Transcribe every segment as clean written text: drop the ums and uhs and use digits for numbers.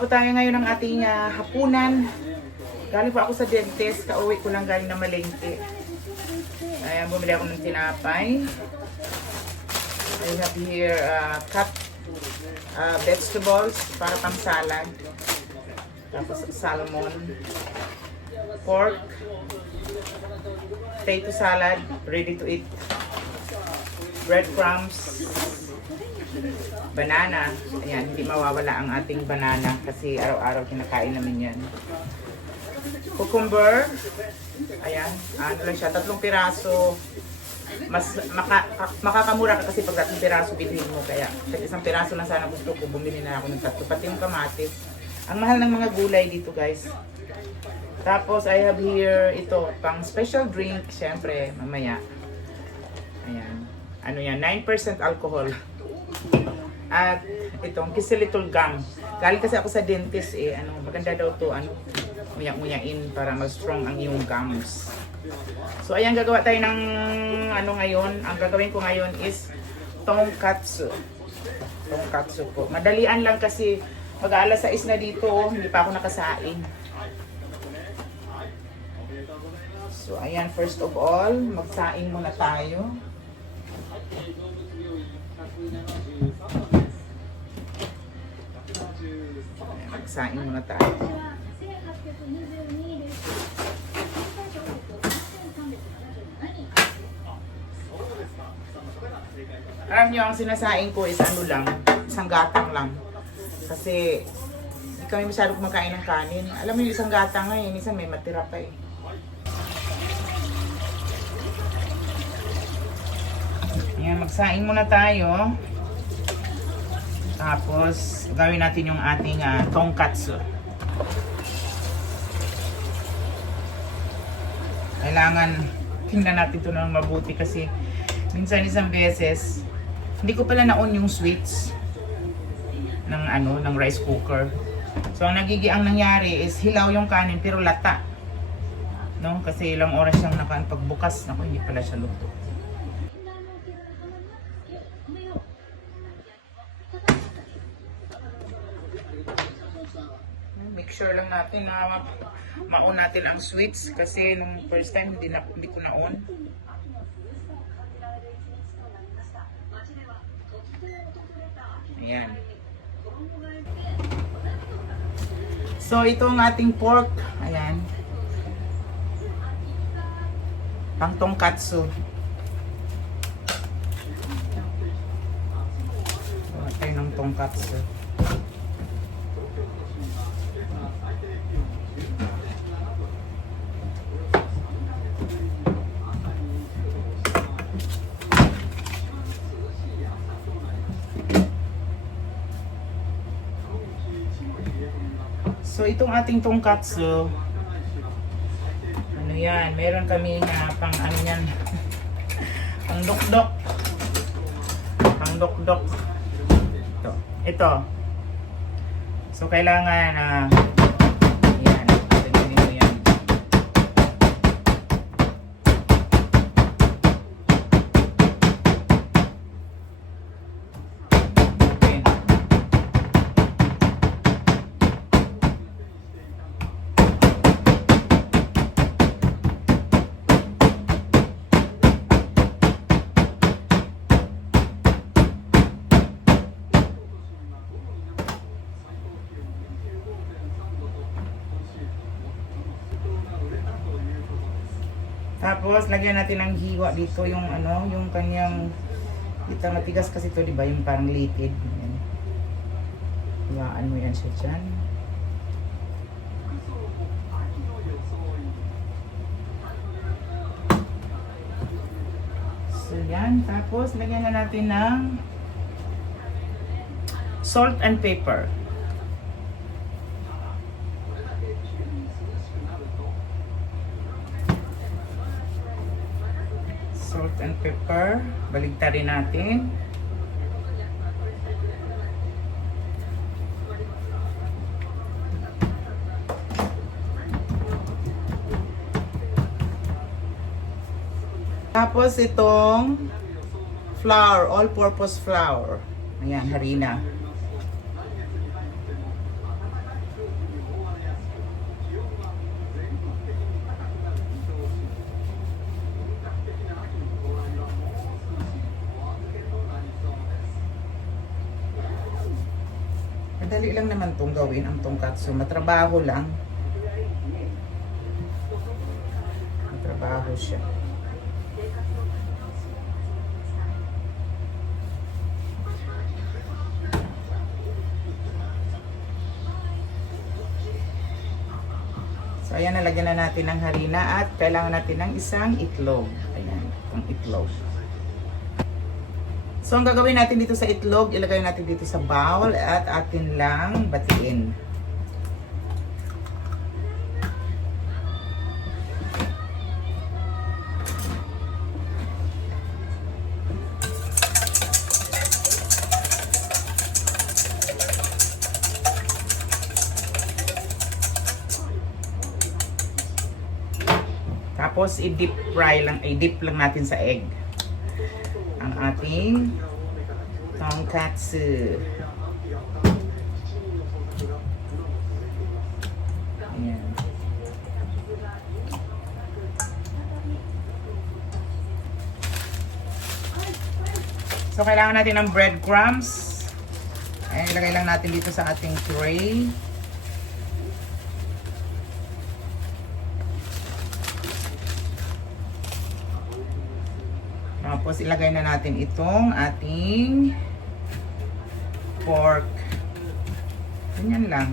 Gagawa po tayo ngayon ng ating hapunan. Galing po ako sa dentist. Kauwi ko lang galing na malengke. Ayan, bumili ako ng tinapay. I have here cut vegetables para pang salad. Tapos salmon, pork, potato salad, ready to eat, breadcrumbs, banana. Ayan, hindi mawawala ang ating banana kasi araw-araw kinakain namin yan. Cucumber. Ayan, ano lang siya, 3 piraso. Mas makakamura ka kasi pag 3 piraso bilhin mo. Kaya kahit 1 piraso lang sana gusto ko, bumili na ako ng 3. Pati yung kamatis. Ang mahal ng mga gulay dito, guys. Tapos I have here ito, pang special drink, syempre, mamaya. Ayan. Ano yan, 9% alcohol. At itong Kisilitol gum. Galing kasi ako sa dentist eh, maganda daw to, nguya-nguyain para mag-strong ang iyong gums. So ayan, gagawa tayo ng ngayon. Ang gagawin ko ngayon is tonkatsu. Tonkatsu po. Madalian lang kasi mag-aalas 6 na dito, hindi pa ako nakasain. So ayan, first of all, magsaing muna tayo. Ayan, magsaing muna tayo. Alam nyo, ang sinasaing ko is lang, isang gatang lang. Kasi hindi kami masyado kumakain ng kanin. Alam mo yung isang gatang nga eh, minsan may matira pa eh. Ayan, magsaing muna tayo. Tapos, gawin natin yung ating tonkatsu. Kailangan tingnan natin ito ng mabuti kasi minsan isang beses hindi ko pala na-on yung switch ng rice cooker. So ang nangyari is hilaw yung kanin pero lata. No? Kasi ilang oras siyang pagbukas, hindi pala siya luto. Make sure lang natin na ma-on natin ang switch kasi nung first time hindi ko na-on. Ayan. So ito ang ating pork. Ayan. Pang tonkatsu. Gawa tayo ng tonkatsu. So itong ating tonkatsu, yan, meron kami pang yan, pang dokdok. Pang dokdok. Ito. So kailangan yan, tingnan mo yan. Tapos lagyan natin ng hiwa dito yung yung kanyang matigas kasi ito, di ba, yung parang liquid. Ayan. Hiwaan mo yan siya dyan. So yan, tapos lagyan na natin ng salt and pepper. Salt and pepper. Baligtarin natin. Tapos itong flour, all-purpose flour. Ayan, harina. Madali lang naman tong gawin ang tonkatsu. Matrabaho lang. Matrabaho siya. So, ayan, nalagyan na natin ng harina at kailangan natin ng isang itlog. Ayan, itong itlog. So, ang gagawin natin dito sa itlog, ilagay natin dito sa bowl at atin lang batiin. Tapos i-deep fry lang, i-dip lang natin sa egg ang ating tonkatsu. Ayan. So kailangan natin ng breadcrumbs. Ayan, ilagay lang natin dito sa ating tray. Tapos ilagay na natin itong ating pork. Ganyan lang.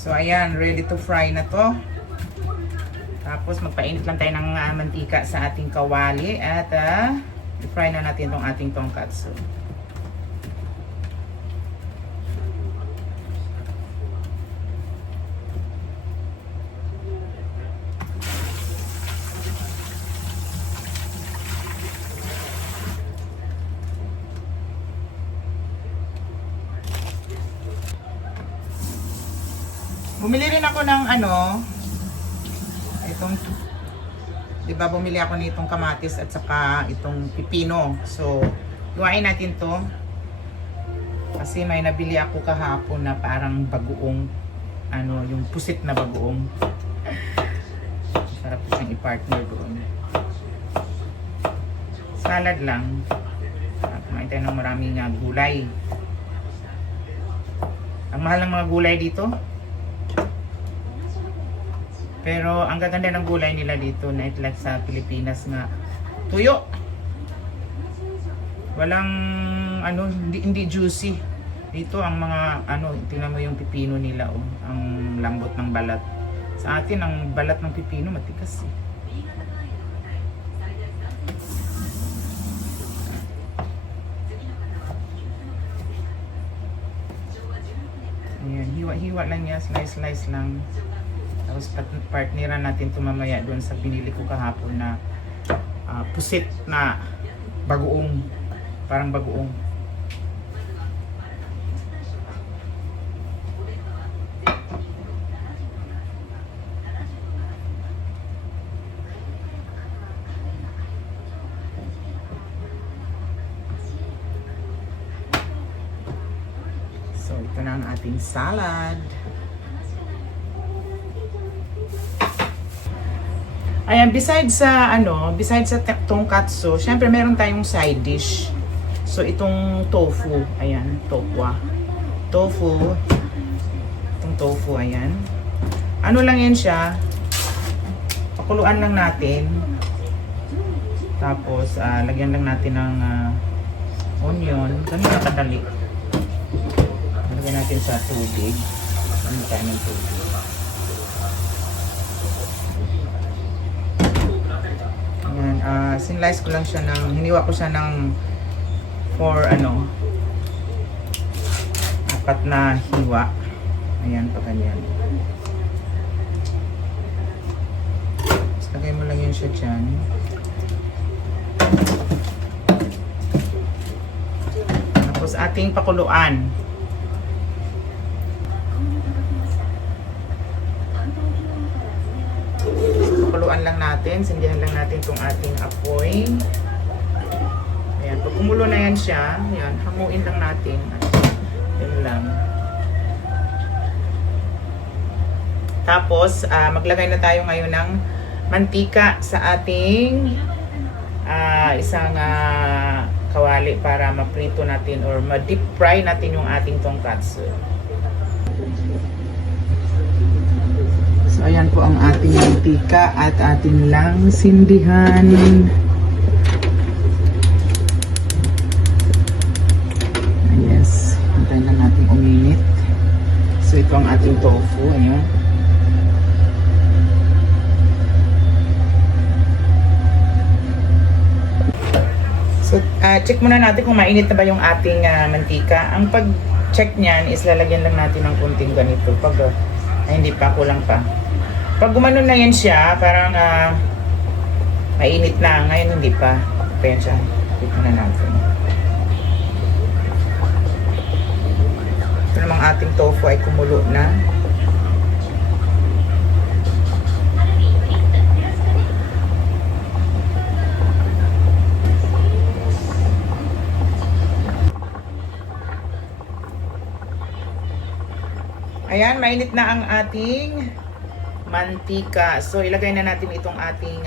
So ayan, ready to fry na to. Tapos magpainit lang tayo ng mantika sa ating kawali at i-fry na natin tong ating tonkatsu. Bumili rin ako ng itong, di ba bumili ako nitong kamatis at saka itong pipino. So, iwain natin to. Kasi may nabili ako kahapon na parang bagoong, yung pusit na bagoong. Sarap po siyang i-partner doon. Salad lang. Kumain tayo ng maraming gulay. Ang mahal ng mga gulay dito. Pero ang gaganda ng gulay nila dito, na like sa Pilipinas nga tuyo. Walang hindi juicy. Dito ang mga tingnan mo yung pipino nila ang lambot ng balat. Sa atin ang balat ng pipino matigas eh. Ayan, hiwa-hiwa lang niya, slice lang. Tapos partneran natin ito mamaya doon sa binili ko kahapon na pusit na bagoong. Parang bagoong. So ito na ang ating salad. Ayan, besides sa tonkatsu, syempre meron tayong side dish. So itong tofu, ayan, tofu. Itong tofu, ayan. Ano lang yan siya? Pakuluan lang natin. Tapos lagyan lang natin ng onion. Ganun na kadali. Lagyan natin sa tubig. Ano tayo ng tubig? Sinlice ko lang siya hiniwa ko siya ng 4 apat na hiwa. Ayan, pa ganyan. Tapos lagay mo lang yun siya dyan. Tapos ating pakuluan. Pakuluan lang natin. natin. Sindihan lang natin itong ating apoy. Ayan, pag kumulo na yan siya, ayan, hamuin lang natin. Yan lang. Tapos, maglagay na tayo ngayon ng mantika sa ating isang kawali para maprito natin or ma-deep fry natin yung ating tonkatsu. So, ayan po ang ating mantika at ating lang sindihan. Yes, hintayin lang natin uminit. So, ito ang ating tofu. Ayan. So, check muna natin kung mainit na ba yung ating mantika. Ang pag-check niyan is lalagyan lang natin ng kunting ganito. Pag hindi pa, kulang pa. Pag gumanon na yan siya, parang mainit na. Ngayon hindi pa. Kaya siya. Check muna natin. Ito namang ating tofu ay kumulo na. Ayan, mainit na ang ating mantika. So, ilagay na natin itong ating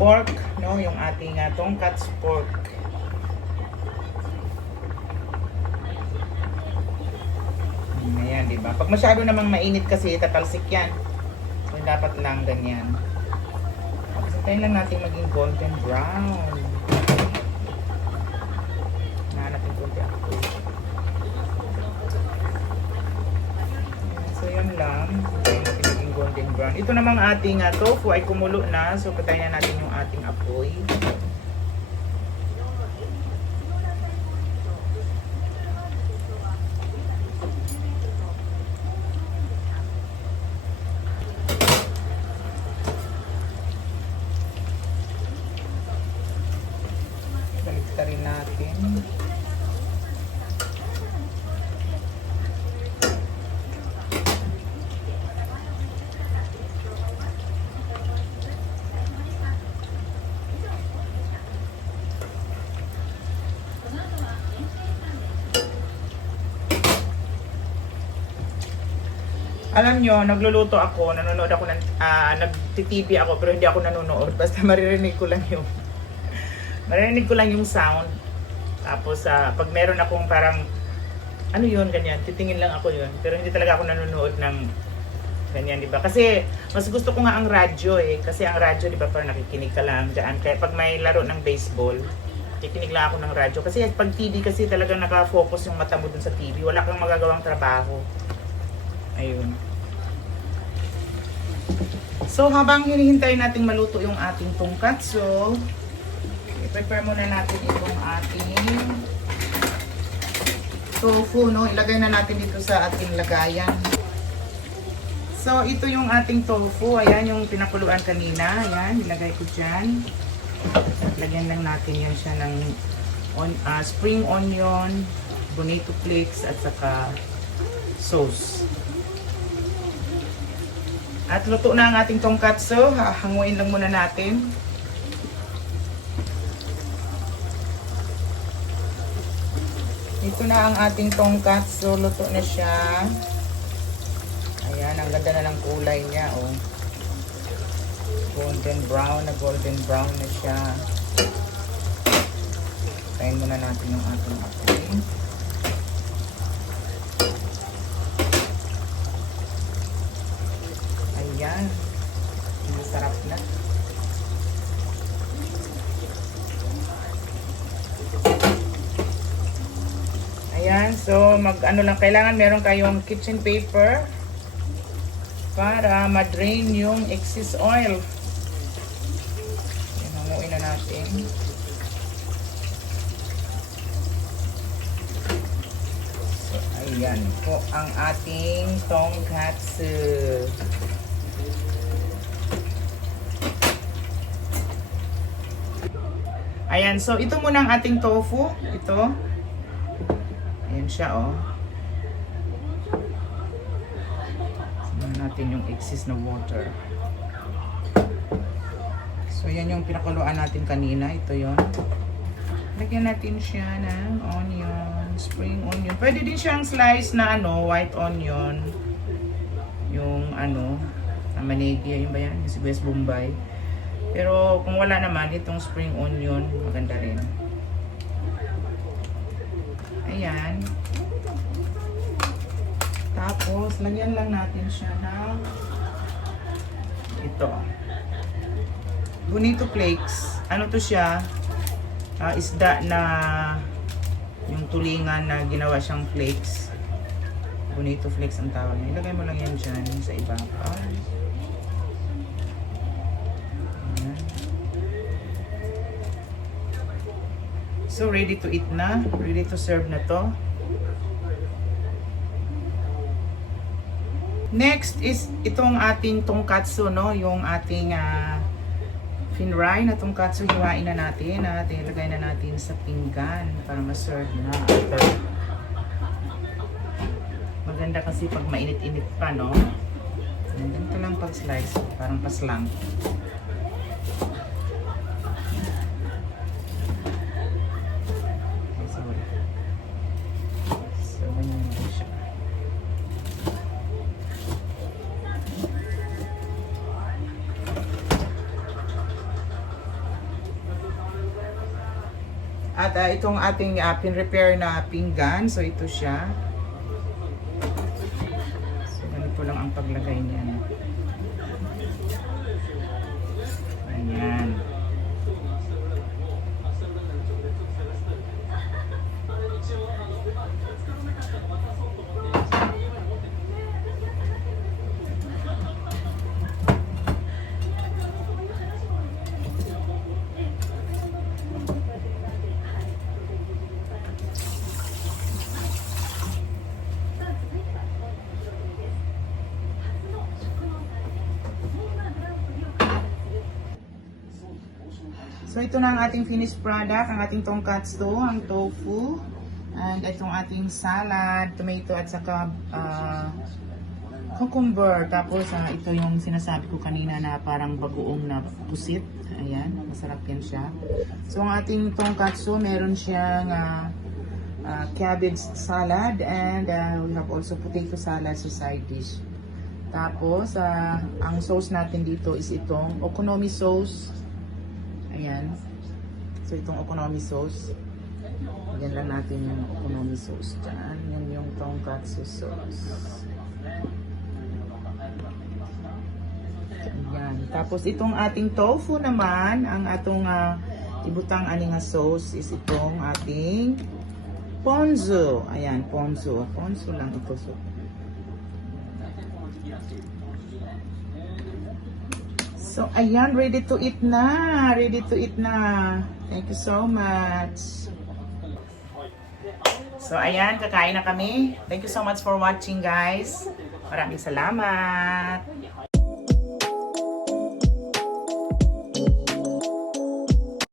pork, no? Yung ating tonkatsu pork. Ayan, diba? Pag masyado namang mainit kasi, tatalsik yan. So, dapat lang ganyan. Tapos, hintayin lang natin maging golden brown. Nahanap yung konti ako. So, yan lang. Hintayin natin maging golden brown. Ito namang ating tofu ay kumulo na. So, patayin na natin yung ating apoy. Rin natin. Alam nyo, nagluluto ako, nanonood ako ng, nagti-TV ako pero hindi ako nanonood. Basta maririnig ko lang yung sound. Tapos pag meron akong parang ano yun, ganyan, titingin lang ako yun. Pero hindi talaga ako nanonood ng ganyan, di ba? Kasi mas gusto ko nga ang radyo eh. Kasi ang radyo, di ba, parang nakikinig ka lang dyan. Kaya pag may laro ng baseball, kikinig lang ako ng radyo. Kasi pag TV kasi talagang nakafocus yung mata mo dun sa TV. Wala kang magagawang trabaho. Ayun. So habang hinihintay nating maluto yung ating tonkatsu, i-prepare muna natin itong ating tofu, no? Ilagay na natin dito sa ating lagayan. So, ito yung ating tofu. Ayan, yung pinakuluan kanina. Ayan, ilagay ko dyan. Lagyan lang natin yan siya ng spring onion, bonito flakes, at saka sauce. At luto na ang ating tonkatsu. Hanguin lang muna natin. Ito na ang ating tonkatsu. Luto na siya. Ayan, ang ganda na ng kulay niya. Oh. Golden brown na siya. Tayin muna natin yung ating apoy. Ayan. Masarap na. Ayan, so mag-ano lang, kailangan meron kayong kitchen paper para ma-drain yung excess oil. Ayan, hanguin na natin. So, ayan po ang ating tonkatsu. Ayan, so ito muna ang ating tofu. Ito. Ayan siya, oh. Samahan natin yung excess na water. So, yan yung pinakuluan natin kanina. Ito yon. Lagyan natin siya ng onion, spring onion. Pwede din siyang slice na white onion. Yung na manigi, yun ba yan? Yung sibuyas Bombay. Pero kung wala naman, itong spring onion, maganda rin. Ayan. Tapos, lagyan lang natin siya ng ito. Bonito flakes. Ano to siya? Isda na yung tulingan na ginawa siyang flakes. Bonito flakes ang tawag niya. Ilagay mo lang yan dyan sa ibabaw. Ayan. So, ready to eat na. Ready to serve na to. Next is itong ating tongkatsu, no? Yung ating finry na tongkatsu, hiwain na natin at ilagay na natin sa pinggan para ma-serve na. Maganda kasi pag mainit-init pa, no? Ganito lang pag-slice, parang paslang. Okay, sorry. So, ganyan din siya. At itong ating pin-repair na pinggan. So, ito siya. So, ganito lang ang paglagay niya. Ayan. So, ito na ang ating finished product, ang ating tongkatsu, ang tofu, and itong ating salad, tomato at saka cucumber. Tapos, ito yung sinasabi ko kanina na parang bagoong na pusit. Ayan, masarap yan siya. So, ang ating tongkatsu, meron siyang cabbage salad and we have also potato salad sa side dish. Tapos, ang sauce natin dito is itong okonomi sauce. Ayan. So, itong okonomi sauce. Lagyan lang natin yung okonomi sauce dyan. Yan yung tongkatsu sauce. Ayan. Tapos, itong ating tofu naman, ang atong ibutang aninga sauce is itong ating ponzu. Ayan, ponzu. Ponzu lang ito. So, so, ayan, ready to eat na. Ready to eat na. Thank you so much. So, ayan, kakain na kami. Thank you so much for watching, guys. Maraming salamat.